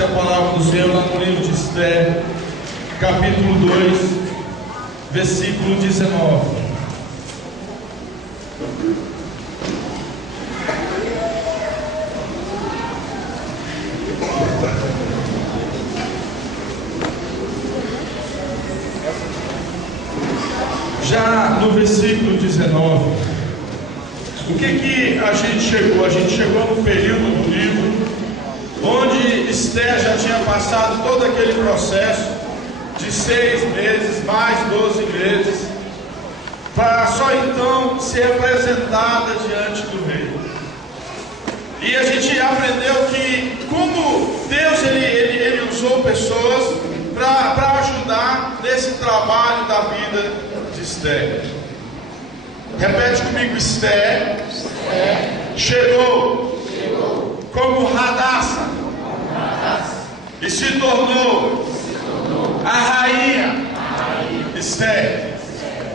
dizer a palavra do Senhor lá no livro de Esther, capítulo 2, versículo 19. Já no versículo 19, o que a gente chegou? A gente chegou no período do livro onde Esther já tinha passado todo aquele processo de 6 meses, mais 12 meses, para só então ser apresentada diante do rei. E a gente aprendeu que como Deus ele usou pessoas para ajudar nesse trabalho da vida de Esther. Repete comigo: Esther chegou como Hadassah e se tornou a rainha Esther.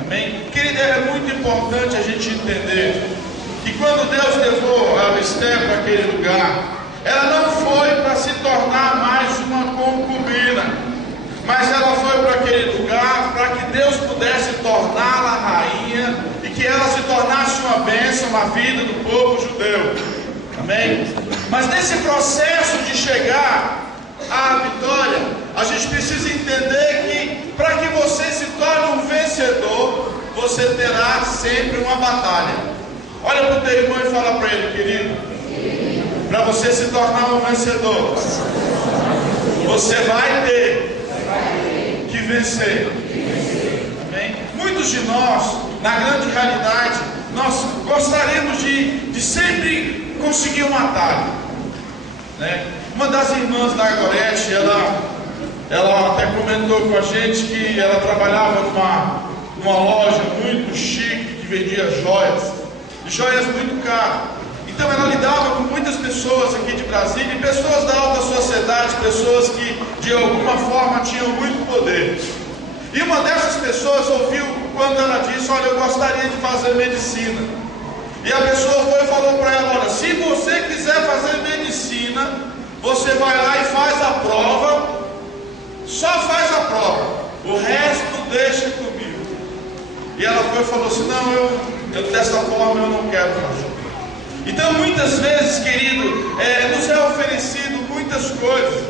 Amém? Querido, é muito importante a gente entender que quando Deus levou a Esther para aquele lugar, ela não foi para se tornar mais uma concubina, mas ela foi para aquele lugar para que Deus pudesse torná-la rainha e que ela se tornasse uma bênção na vida do povo judeu. Amém? Mas nesse processo de chegar à vitória, a gente precisa entender que para que você se torne um vencedor, você terá sempre uma batalha. Olha para o teu irmão e fala para ele: querido, para você se tornar um vencedor, você vai ter que vencer. Amém? Muitos de nós, na grande realidade, nós gostaríamos de sempre conseguir um atalho, né? Uma das irmãs da Gorete, ela até comentou com a gente que ela trabalhava numa loja muito chique que vendia joias, e joias muito caras. Então ela lidava com muitas pessoas aqui de Brasília, e pessoas da alta sociedade, pessoas que de alguma forma tinham muito poder. E uma dessas pessoas ouviu quando ela disse: olha, eu gostaria de fazer medicina. E a pessoa foi e falou para ela: olha, se você quiser fazer medicina, você vai lá e faz a prova, só faz a prova, o resto deixa comigo. E ela foi e falou assim: não, eu dessa forma eu não quero fazer. Então muitas vezes, querido, nos é oferecido muitas coisas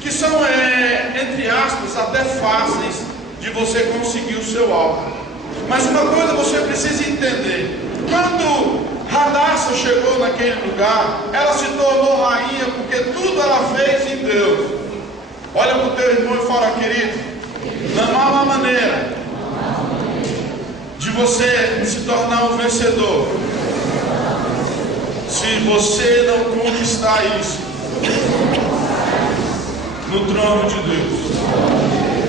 que são, entre aspas, até fáceis de você conseguir o seu alvo. Mas uma coisa você precisa entender: quando Hadassah chegou naquele lugar, ela se tornou rainha porque tudo ela fez em Deus. Olha para o teu irmão e fala: querido, não há uma maneira de você se tornar um vencedor se você não conquistar isso no trono de Deus.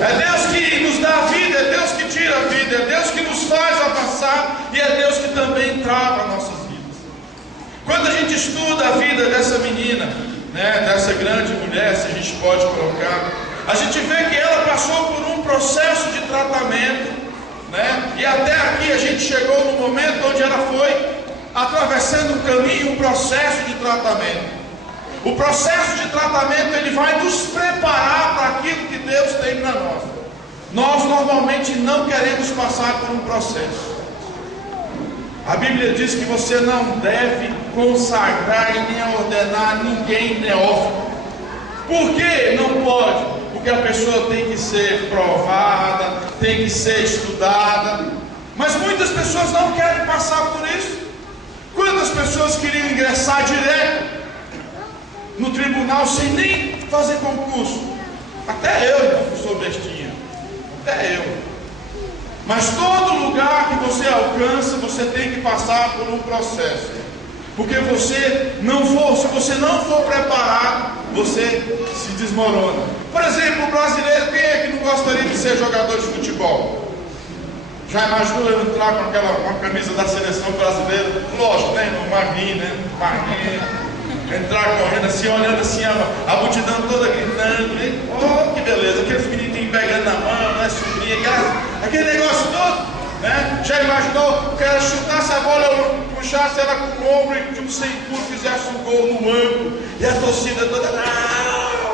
É Deus que nos dá a vida, é Deus que tira a vida, é Deus que nos faz avançar, e é Deus que também trava nossas vidas. Quando a gente estuda a vida dessa menina, né, dessa grande mulher, se a gente pode colocar, a gente vê que ela passou por um processo de tratamento, né, e até aqui a gente chegou no momento onde ela foi atravessando um caminho, um processo de tratamento. O processo de tratamento, ele vai nos preparar para aquilo que Deus tem para nós. Nós normalmente não queremos passar por um processo. A Bíblia diz que você não deve consagrar e nem ordenar ninguém neófito. Por que não pode? Porque a pessoa tem que ser provada, tem que ser estudada. Mas muitas pessoas não querem passar por isso. Quantas pessoas queriam ingressar direto no tribunal sem nem fazer concurso? Até eu sou bestinha, até eu. Mas todo lugar que você alcança, você tem que passar por um processo. Porque se você não for preparado, você se desmorona. Por exemplo, o brasileiro, quem é que não gostaria de ser jogador de futebol? Já imaginou eu entrar com uma camisa da seleção brasileira? Lógico, né? No magrinho, né? Magrinho. Entrar correndo assim, olhando assim, a multidão toda gritando, né? Oh, que beleza, aqueles menininhos pegando na mão, né? Sobrinha, aquele negócio todo, né? Já imaginou que ela chutasse a bola, eu puxasse ela com o ombro e tipo sem pulo, fizesse um gol no ângulo, e a torcida toda, não!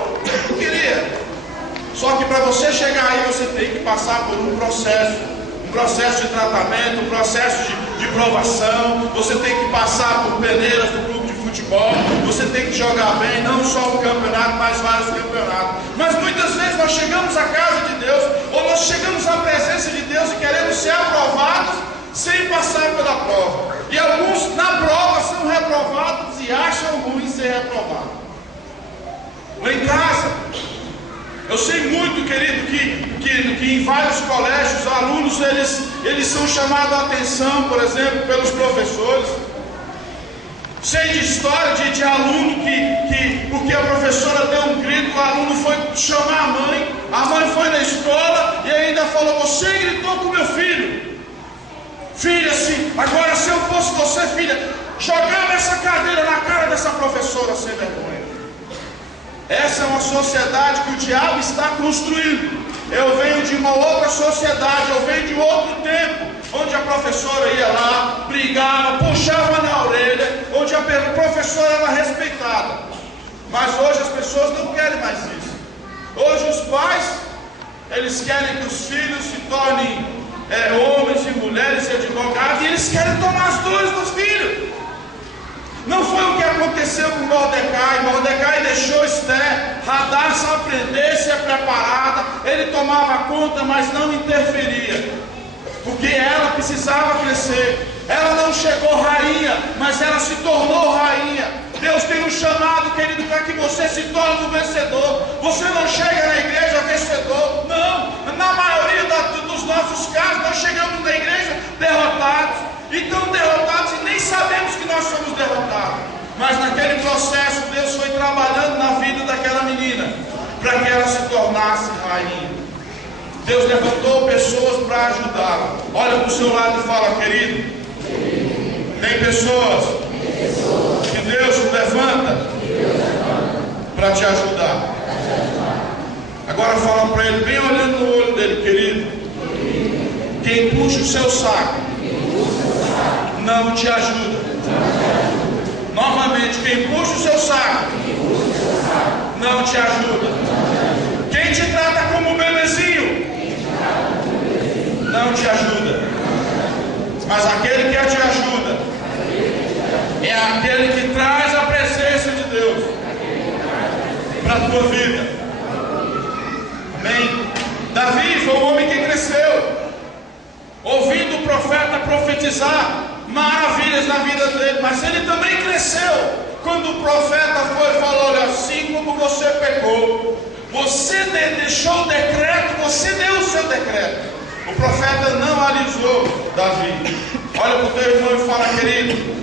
para você chegar aí, você tem que passar por um processo de tratamento, um processo de provação. Você tem que passar por peneiras do clube de futebol. Você tem que jogar bem, não só o campeonato, mas vários campeonatos. Mas muitas vezes nós chegamos à casa de Deus, ou nós chegamos à presença de Deus e queremos ser aprovados sem passar pela prova. E alguns na prova são reprovados e acham ruim ser reprovado. Lá em casa, eu sei muito, querido, que em vários colégios, alunos, eles são chamados a atenção, por exemplo, pelos professores. Sei de história de aluno que porque a professora deu um grito, o aluno foi chamar a mãe foi na escola e ainda falou: você gritou com meu filho. Filha, agora se eu fosse você, filha, jogava essa cadeira na cara dessa professora sem vergonha. Essa é uma sociedade que o diabo está construindo. Eu venho de uma outra sociedade, eu venho de outro tempo, onde a professora ia lá, brigava, puxava na orelha, onde a professora era respeitada. Mas hoje as pessoas não querem mais isso. Hoje os pais, eles querem que os filhos se tornem homens e mulheres e advogados, e eles querem tomar as dores dos filhos. Não foi o que aconteceu com Mordecai. Mordecai deixou Esther, Hadassa aprender, ser preparada. Ele tomava conta, mas não interferia, porque ela precisava crescer. Ela não chegou rainha, mas ela se tornou rainha. Deus tem um chamado, querido, para que você se torne um vencedor. Você não chega na igreja vencedor. Não, na maioria dos nossos casos, nós chegamos na igreja derrotados. Então derrotados e nem sabemos que nós somos derrotados. Mas naquele processo Deus foi trabalhando na vida daquela menina, para que ela se tornasse rainha. Deus levantou pessoas para ajudá-la. Olha para o seu lado e fala: querido, tem pessoas que Deus levanta para te ajudar. Agora fala para ele, bem olhando no olho dele: querido, quem puxa o seu saco não te ajuda. Novamente, quem puxa o seu saco não te ajuda. Quem te trata como bebezinho não te ajuda. Mas aquele que te ajuda é aquele que traz a presença de Deus para a tua vida. Amém? Davi foi um homem que cresceu ouvindo o profeta profetizar maravilhas na vida dele, mas ele também cresceu quando o profeta foi e falou: olha, assim como você pecou, você deixou o decreto, você deu o seu decreto. O profeta não alisou Davi. Olha para o teu irmão e fala: querido,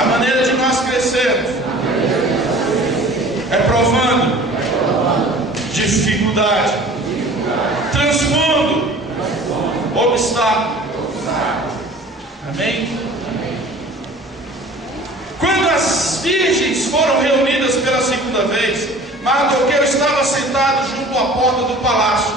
a maneira de nós crescermos é provando dificuldade, transpondo obstáculo. Amém? Quando as virgens foram reunidas pela segunda vez, Mardoqueu estava sentado junto à porta do palácio.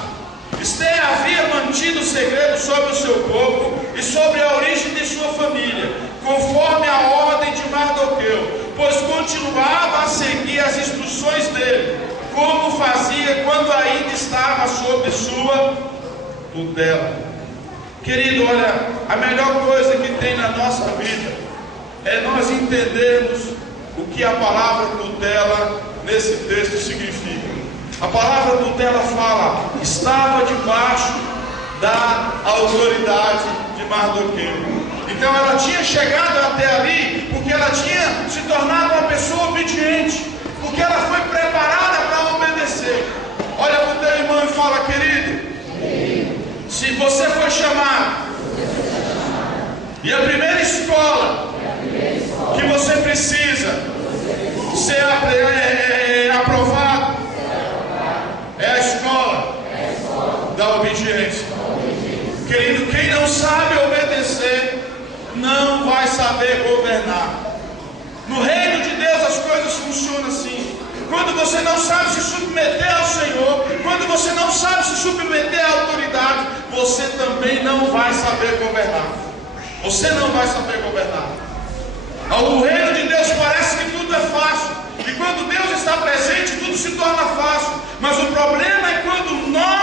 Esther havia mantido o segredo sobre o seu povo e sobre a origem de sua família, conforme a ordem de Mardoqueu, pois continuava a seguir as instruções dele, como fazia quando ainda estava sob sua tutela. Querido, olha, a melhor coisa que tem na nossa vida é nós entendermos o que a palavra tutela nesse texto significa. A palavra tutela fala: estava debaixo da autoridade de Mardoqueu. Então ela tinha chegado até ali porque ela tinha se tornado uma pessoa obediente, porque ela foi preparada para obedecer. Olha para o teu irmão e fala: querido, se você foi chamado, e a primeira escola que você precisa ser aprovado é a escola da obediência. Querido, quem não sabe obedecer não vai saber governar. No reino de Deus as coisas funcionam assim. Quando você não sabe se submeter ao Senhor, quando você não sabe se submeter à autoridade, você também não vai saber governar. Você não vai saber governar. No reino de Deus parece que tudo é fácil, e quando Deus está presente tudo se torna fácil. Mas o problema é quando nós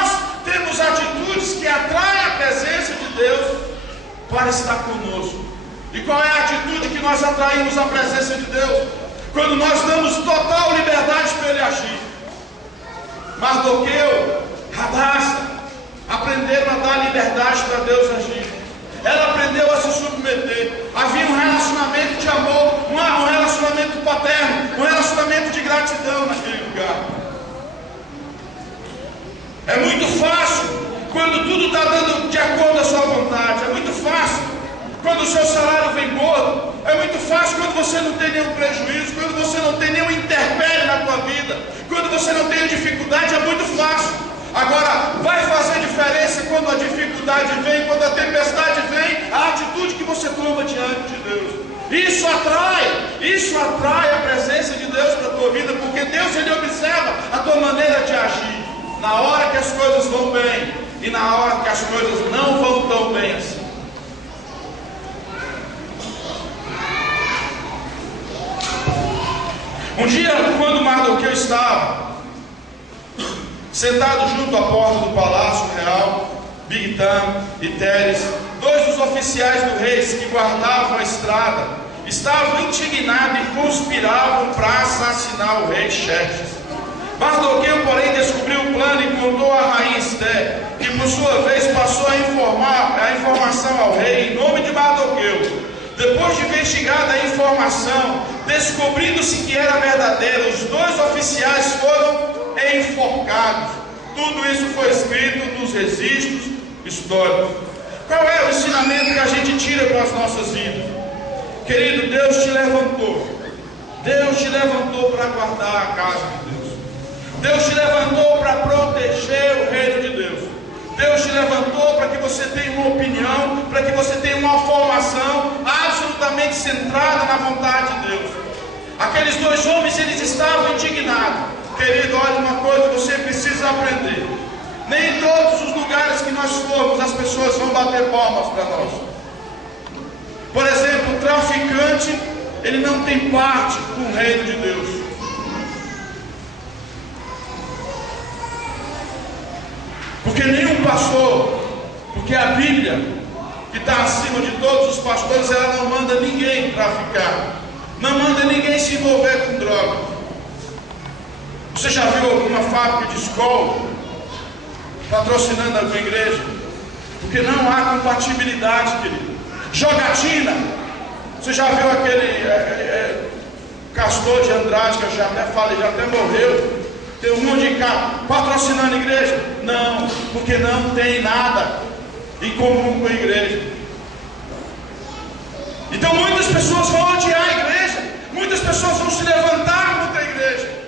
Deus para estar conosco. E qual é a atitude que nós atraímos à presença de Deus? Quando nós damos total liberdade para Ele agir. Mardoqueu, Hadassah, aprenderam a dar liberdade para Deus agir. Ela aprendeu a se submeter. Havia um relacionamento de amor, um relacionamento paterno, um relacionamento de gratidão naquele lugar. É muito fácil quando tudo está dando de acordo à sua vontade. É muito fácil quando o seu salário vem gordo. É muito fácil quando você não tem nenhum prejuízo, quando você não tem nenhum intempérie na tua vida, quando você não tem dificuldade. É muito fácil. Agora, vai fazer diferença quando a dificuldade vem, quando a tempestade vem, a atitude que você toma diante de Deus. Isso atrai a presença de Deus para a tua vida, porque Deus, Ele observa a tua maneira de agir, na hora que as coisas vão bem e na hora que as coisas não vão tão bem assim. Um dia, quando Mardoqueu estava sentado junto à porta do palácio real, Bigtan e Teres, dois dos oficiais do rei que guardavam a estrada, estavam indignados e conspiravam para assassinar o rei Xerxes. Mardoqueu, porém, descobriu o plano e contou a rainha Esté, que por sua vez passou a informar a informação ao rei em nome de Mardoqueu. Depois de investigada a informação, descobrindo-se que era verdadeira, os dois oficiais foram enforcados. Tudo isso foi escrito nos registros históricos. Qual é o ensinamento que a gente tira para as nossas vidas? Querido, Deus te levantou. Deus te levantou para guardar a casa de Deus. Deus te levantou para proteger o reino de Deus. Deus te levantou para que você tenha uma opinião, para que você tenha uma formação absolutamente centrada na vontade de Deus. Aqueles dois homens, eles estavam indignados. Querido, olha uma coisa, você precisa aprender. Nem em todos os lugares que nós formos, as pessoas vão bater palmas para nós. Por exemplo, o traficante, ele não tem parte com o reino de Deus. Porque nenhum pastor, porque a Bíblia, que está acima de todos os pastores, ela não manda ninguém traficar, não manda ninguém se envolver com droga. Você já viu alguma fábrica de escola patrocinando alguma igreja? Porque não há compatibilidade, querido. Jogatina. Você já viu aquele Castor de Andrade, que eu já até falei, já até morreu? Tem um monte de carro patrocinando a igreja? Não, porque não tem nada em comum com a igreja. Então muitas pessoas vão odiar a igreja, muitas pessoas vão se levantar contra a igreja.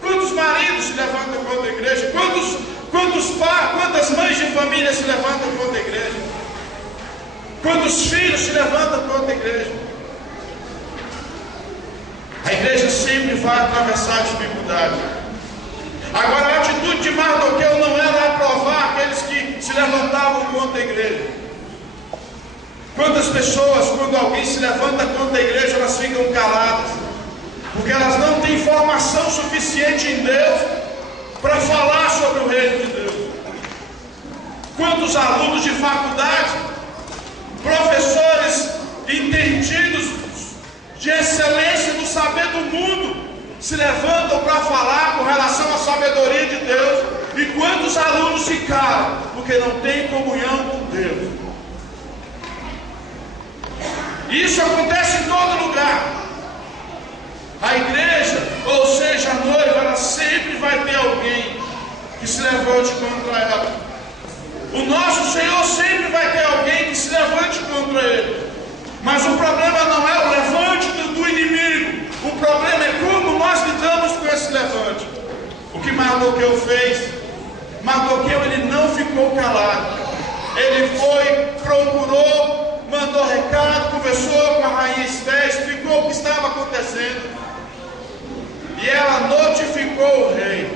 Quantos maridos se levantam contra a igreja? Quantas mães de família se levantam contra a igreja? Quantos filhos se levantam contra a igreja? A igreja sempre vai atravessar dificuldade. Agora, a atitude de Mardoqueu não era aprovar aqueles que se levantavam contra a igreja. Quantas pessoas, quando alguém se levanta contra a igreja, elas ficam caladas, porque elas não têm informação suficiente em Deus para falar sobre o reino de Deus. Quantos alunos de faculdade, professores entendidos de excelência no saber do mundo, se levantam para falar com relação à sabedoria de Deus, e quantos alunos se calam porque não tem comunhão com Deus. Isso acontece em todo lugar. A igreja, ou seja, a noiva, ela sempre vai ter alguém que se levante contra ela. O nosso Senhor sempre vai ter alguém que se levante contra ele. Mas o problema não é o levante do inimigo. O problema é como nós lidamos com esse levante. O que Mardoqueu fez? Mardoqueu, ele não ficou calado. Ele foi, procurou, mandou recado, conversou com a rainha Esté, explicou o que estava acontecendo. E ela notificou o rei.